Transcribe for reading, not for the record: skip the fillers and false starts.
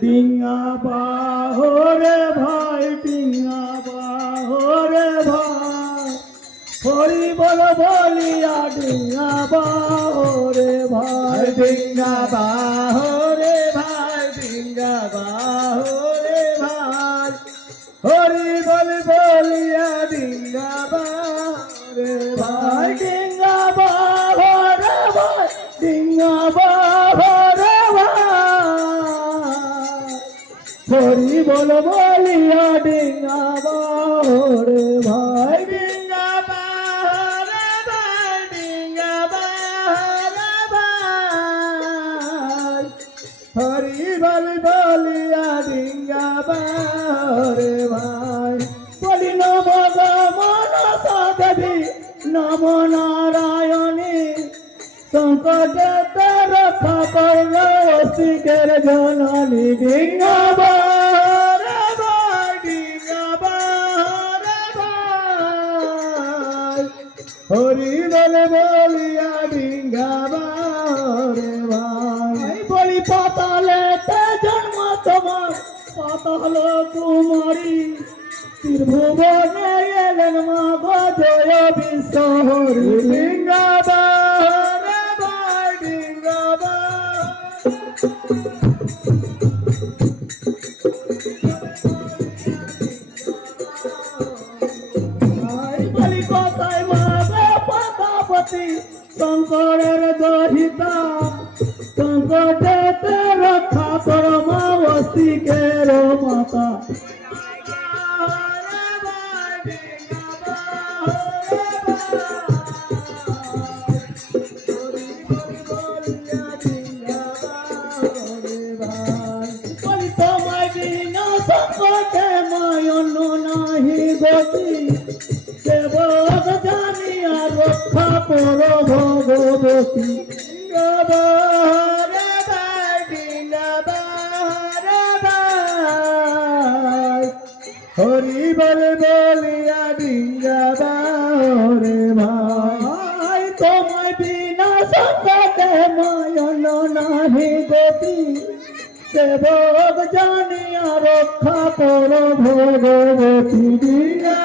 ডিঙ্গা বাহরে ভাই ডিঙ্গা বাহরে ভাই হরি বল বলিয়া ডিঙ্গা বাহরে ভাই ডিঙ্গা বাহরে ভাই ডিঙ্গা বাহরে ভাই হরি বল বলিয়া ডিঙ্গা বাহরে ভাই ভাই ডিঙ্গা বাহরে ভাই ডিঙ্গা বাহরে ভাই হরি বল বলিয়া ডিঙ্গা বাহরে ভাই ডিঙ্গা বাহরে ভাই ডিঙ্গা বাহরে ভাই হরি বল বলিয়া ডিঙ্গা বাহরে ভাই বলি নম মনসা দেবী নম নারায়ণী সংকটে রক্ষা করল শিখের জননী ডিঙ্গা বাহরে ভাই ডিঙ্গা বাহরে ভাই হরি বল বলিয়া ডিঙ্গা বাহরে ভাই বলি পাতালেতে জন্ম তোমার পাতাল কুমারী ত্রিভুবনে এলেন মা গো জয় বিশ্ব হরি ডিঙ্গা বাহরে ভাই ডিঙ্গা ভাই বলি কথায় মা গো পাতাপতি শঙ্করের দহিতা সংকটেতে রক্ষা কর মা বস্তিকের মাতা বলি তোমায় বিনা সংকটে মায়ন নাহি গতি সেবক জানিয়া রক্ষা কর ভগবতী ডিঙ্গা বাহরে ভাই ডিঙ্গা বাহরে ভাই হরি বল বলিয়া ডিঙ্গা বাহরে ভাই তোমায় বিনা সংকটে মায়ন নাহি গতি সেবক জানিয়া রক্ষা কর ভগবতী ডিঙ্গা